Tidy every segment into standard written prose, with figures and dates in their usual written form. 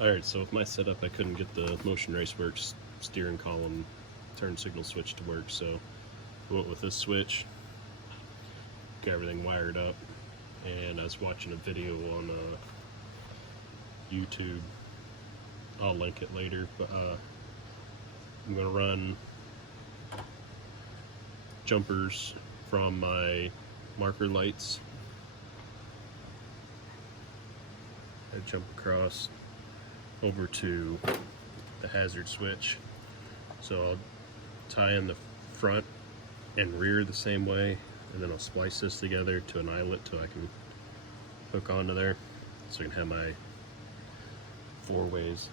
Alright, so with my setup I couldn't get the Motion Raceworks steering column turn signal switch to work, so I went with this switch, got everything wired up, and I was watching a video on YouTube. I'll link it later, but I'm going to run jumpers from my marker lights. I jump across over to the hazard switch, so I'll tie in the front and rear the same way, and then I'll splice this together to an eyelet till I can hook onto there, so I can have my 4 ways.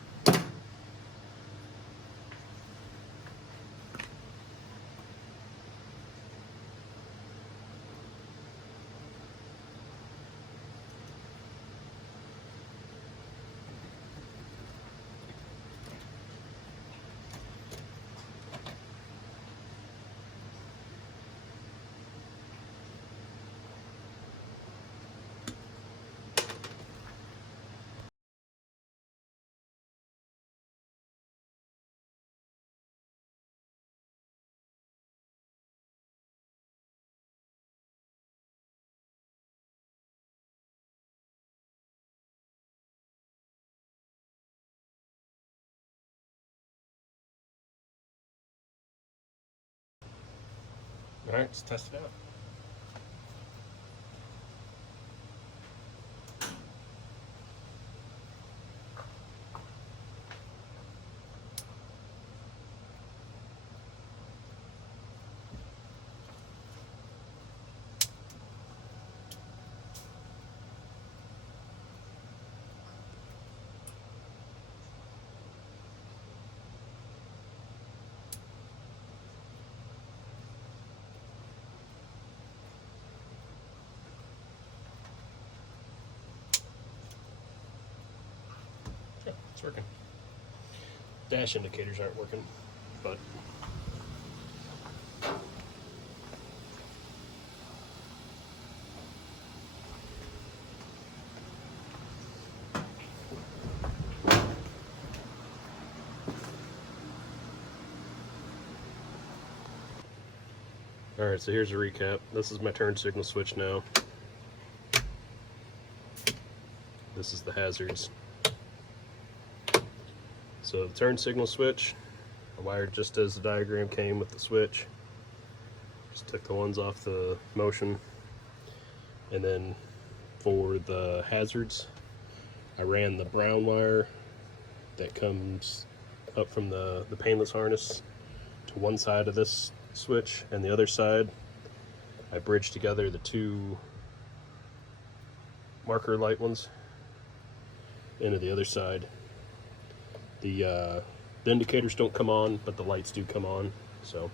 Alright, let's test it out. Yeah, it's working. Dash indicators aren't working, but alright, so here's a recap. This is my turn signal switch now. This is the hazards. So the turn signal switch, I wired just as the diagram came with the switch. Just took the ones off the Motion. And then for the hazards, I ran the brown wire that comes up from the painless harness to one side of this switch, and the other side I bridged together the 2 marker light ones into the other side. The indicators don't come on, but the lights do come on, so